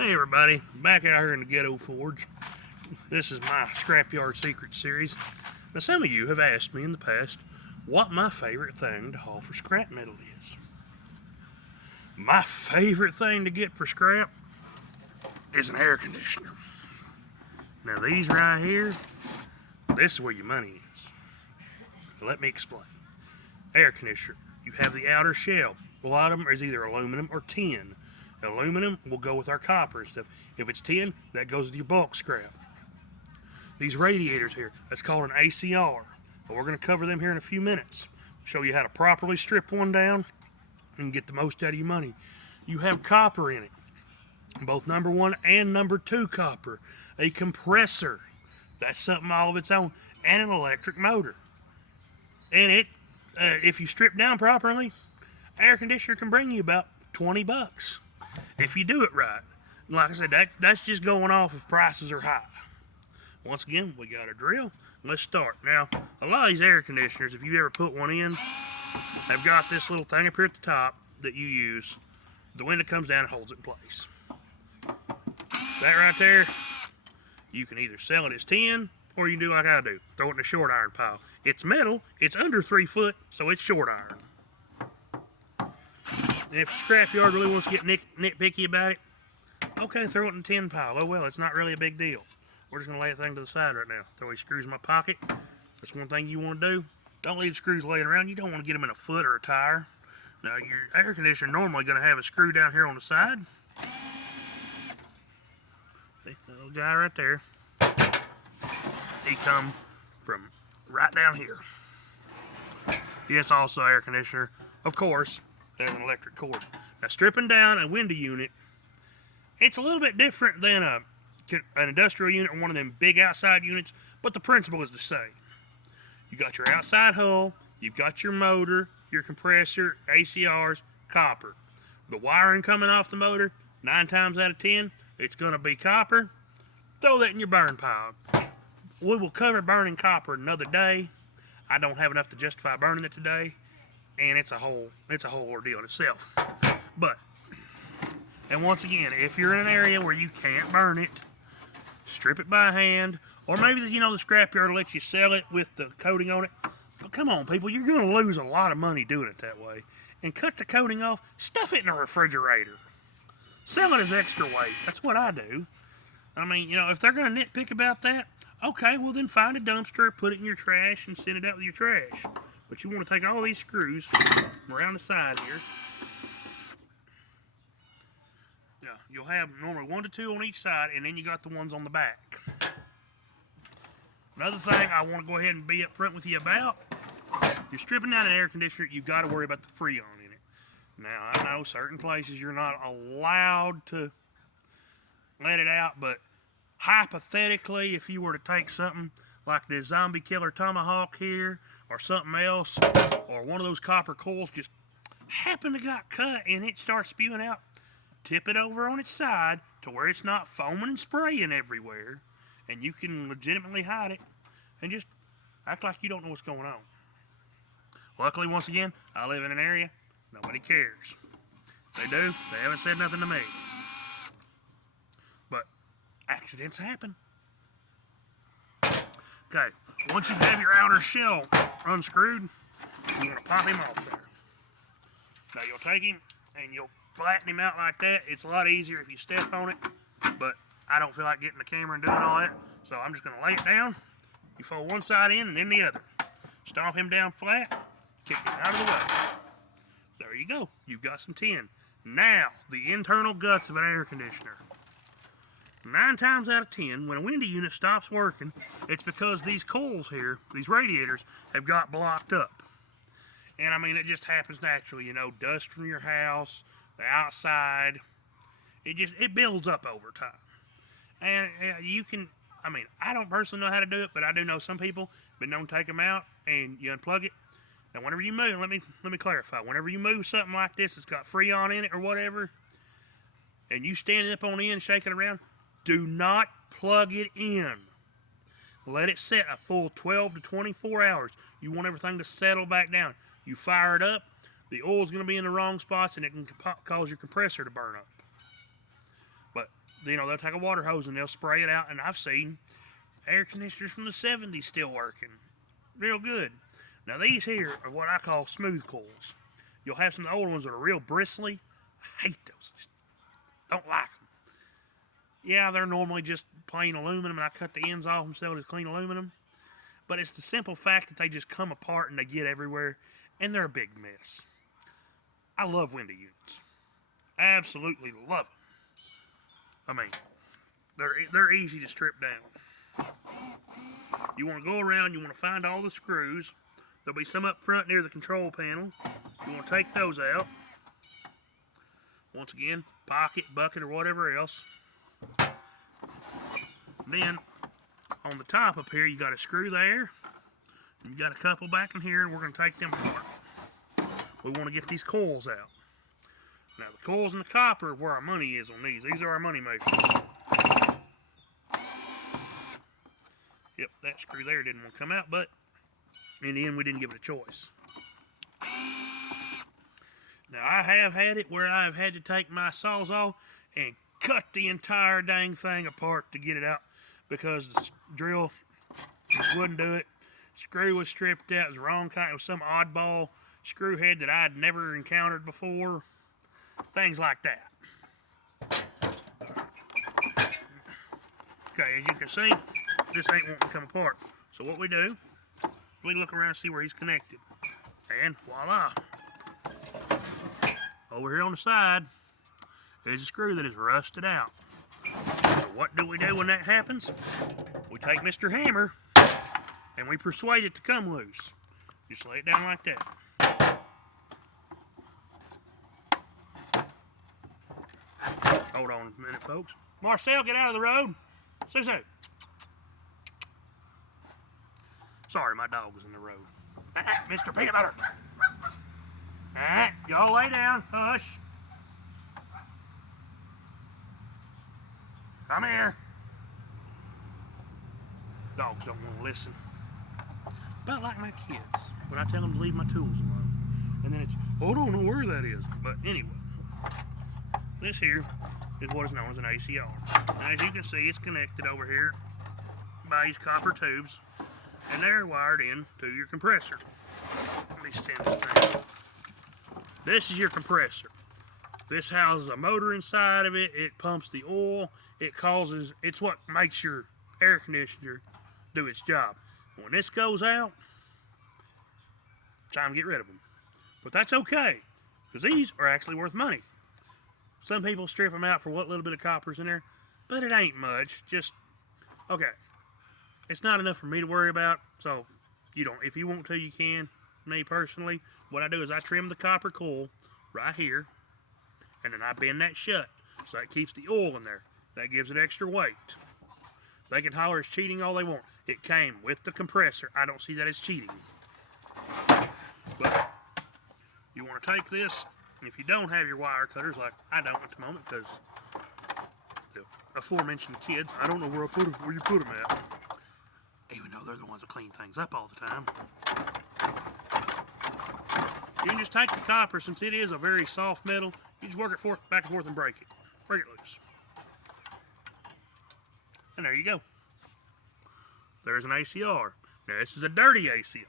Hey everybody, back out here in the Ghetto Forge. This is my Scrapyard Secret series. Now some of you have asked me in the past what my favorite thing to haul for scrap metal is. My favorite thing to get for scrap is an air conditioner. Now these right here, this is where your money is. Let me explain. Air conditioner, you have the outer shell. A lot of them is either aluminum or tin. Aluminum will go with our copper and stuff. If it's tin, that goes with your bulk scrap. These radiators here, that's called an ACR. But we're going to cover them here in a few minutes. Show you how to properly strip one down and get the most out of your money. You have copper in it, both number 1 and number 2 copper. A compressor, that's something all of its own, and an electric motor. And it, if you strip down properly, air conditioner can bring you about 20 bucks. If you do it right. Like I said, that's just going off if prices are high. Once again, we got a drill. Let's start. Now, a lot of these air conditioners, if you ever put one in, they've got this little thing up here at the top that you use. The window comes down and holds it in place. That right there, you can either sell it as tin, or you can do like I do. Throw it in a short iron pile. It's metal, it's under 3 foot, so it's short iron. And if the scrapyard really wants to get nitpicky about it, okay, throw it in the tin pile. Oh well, it's not really a big deal. We're just going to lay that thing to the side right now. Throw these screws in my pocket. That's one thing you want to do. Don't leave screws laying around. You don't want to get them in a foot or a tire. Now, your air conditioner normally going to have a screw down here on the side. See, that little guy right there. He come from right down here. Yes, also air conditioner. Of course, there's an electric cord. Now, stripping down a window unit, it's a little bit different than an industrial unit or one of them big outside units, but the principle is the same. You got your outside hull, you've got your motor, your compressor, ACRs, copper. The wiring coming off the motor, 9 times out of 10, it's going to be copper. Throw that in your burn pile. We will cover burning copper another day. I don't have enough to justify burning it today, and it's a whole ordeal in itself. But, and once again, if you're in an area where you can't burn it, strip it by hand, or maybe, the scrapyard will let you sell it with the coating on it. But come on, people, you're going to lose a lot of money doing it that way. And cut the coating off, stuff it in a refrigerator. Sell it as extra weight. That's what I do. I mean, if they're going to nitpick about that, okay, well then find a dumpster, put it in your trash, and send it out with your trash. But you want to take all these screws from around the side here. Yeah, you'll have normally 1 to 2 on each side, and then you got the ones on the back. Another thing I want to go ahead and be up front with you about, you're stripping down an air conditioner, you've got to worry about the Freon in it. Now, I know certain places you're not allowed to let it out, but hypothetically, if you were to take something like the zombie killer tomahawk here, or something else, or one of those copper coils just happen to got cut and it starts spewing out, tip it over on its side to where it's not foaming and spraying everywhere, and you can legitimately hide it and just act like you don't know what's going on. Luckily, once again, I live in an area nobody cares. They do, they haven't said nothing to me. But accidents happen. Okay, once you have your outer shell unscrewed, you want to pop him off there. Now you'll take him and you'll flatten him out like that. It's a lot easier if you step on it, but I don't feel like getting the camera and doing all that, so I'm just going to lay it down. You fold one side in and then the other. Stomp him down flat, kick him out of the way. There you go. You've got some tin. Now, the internal guts of an air conditioner. 9 times out of 10, when a window unit stops working, it's because these coils here, these radiators, have got blocked up. And I mean, it just happens naturally, dust from your house, the outside, it builds up over time. And you can, I don't personally know how to do it, but I do know some people been known to take them out and you unplug it. Now, whenever you move, let me clarify. Whenever you move something like this that's got Freon in it or whatever, and you stand up on the end, shaking it around, do not plug it in. Let it set a full 12 to 24 hours. You want everything to settle back down. You fire it up, the oil's going to be in the wrong spots, and it can cause your compressor to burn up. But they'll take a water hose and they'll spray it out. And I've seen air conditioners from the 70s still working real good. Now these here are what I call smooth coils. You'll have some of the older ones that are real bristly. I hate those. Just don't like them. Yeah, they're normally just plain aluminum, and I cut the ends off and sell it as clean aluminum. But it's the simple fact that they just come apart and they get everywhere, and they're a big mess. I love window units. Absolutely love them. I mean, they're easy to strip down. You want to go around, you want to find all the screws. There'll be some up front near the control panel. You want to take those out. Once again, pocket, bucket, or whatever else. Then, on the top up here, you got a screw there. You got a couple back in here, and we're going to take them apart. We want to get these coils out. Now, the coils and the copper are where our money is on these. These are our money makers. Yep, that screw there didn't want to come out, but in the end, we didn't give it a choice. Now, I have had it where I've had to take my sawzall and cut the entire dang thing apart to get it out because the drill just wouldn't do it. Screw was stripped out. It was the wrong kind. It was some oddball screw head that I'd never encountered before. Things like that. Okay, as you can see, this ain't wanting to come apart. So what we do, we look around and see where he's connected. And voila. Over here on the side is a screw that is rusted out. So what do we do when that happens? We take Mr. Hammer and we persuade it to come loose. Just lay it down like that. Hold on a minute, folks. Marcel, get out of the road. Susu. Sorry, my dog was in the road. Mr. Peanut Butter. Y'all lay down. Hush. Come here. Dogs don't want to listen. But like my kids, when I tell them to leave my tools alone. And then it's, oh, I don't know where that is. But anyway, this here is what is known as an ACR. Now, as you can see, it's connected over here by these copper tubes. And they're wired in to your compressor. Let me stand this thing. This is your compressor. This houses a motor inside of it. It pumps the oil. It's what makes your air conditioner do its job. When this goes out, time to get rid of them. But that's okay, because these are actually worth money. Some people strip them out for what little bit of copper's in there, but it ain't much. Just, okay. It's not enough for me to worry about, so if you want to, you can. Me personally, what I do is I trim the copper coil right here, and then I bend that shut, so that keeps the oil in there. That gives it extra weight. They can holler it's cheating all they want. It came with the compressor. I don't see that as cheating. But you want to take this, if you don't have your wire cutters, like I don't at the moment, because the aforementioned kids, I don't know where you put them at. Even though they're the ones that clean things up all the time. You can just take the copper, since it is a very soft metal, you just work it back and forth and break it. Break it loose. And there you go. There's an ACR. Now this is a dirty ACR.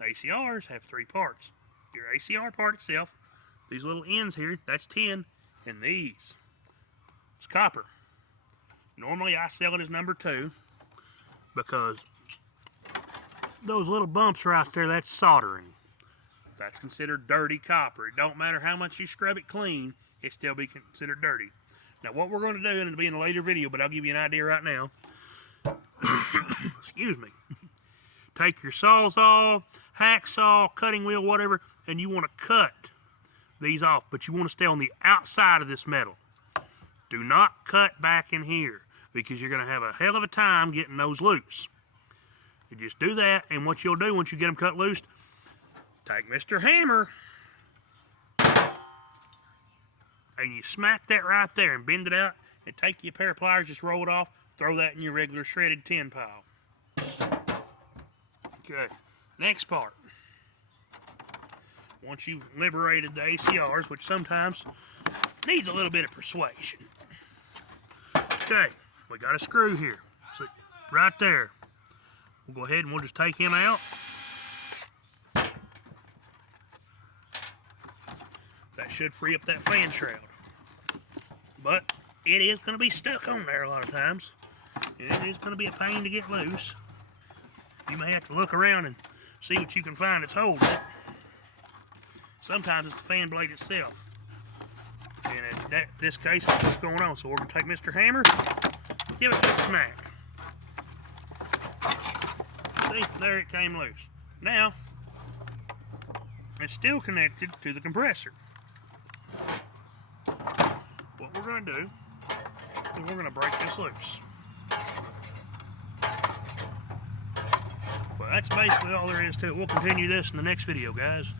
ACRs have three parts. Your ACR part itself, these little ends here, that's tin, and these, it's copper. Normally I sell it as number 2, because those little bumps right there, that's soldering. That's considered dirty copper. It don't matter how much you scrub it clean, it still be considered dirty. Now what we're going to do, and it'll be in a later video, but I'll give you an idea right now. Excuse me. Take your sawzall, hacksaw, cutting wheel, whatever, and you want to cut these off, but you want to stay on the outside of this metal. Do not cut back in here, because you're going to have a hell of a time getting those loose. You just do that, and what you'll do once you get them cut loose, take Mr. Hammer, and you smack that right there and bend it out, and take your pair of pliers, just roll it off, throw that in your regular shredded tin pile. Okay, next part. Once you've liberated the ACRs, which sometimes needs a little bit of persuasion. Okay, we got a screw here. See, right there. We'll go ahead and we'll just take him out. That should free up that fan shroud. But it is going to be stuck on there a lot of times. And it is going to be a pain to get loose. You may have to look around and see what you can find that's holding it. Sometimes it's the fan blade itself. And in this case, that's what's going on. So we're going to take Mr. Hammer, give it a good smack. See, there it came loose. Now, it's still connected to the compressor. What we're going to do is we're going to break this loose. Well, that's basically all there is to it. We'll continue this in the next video, guys.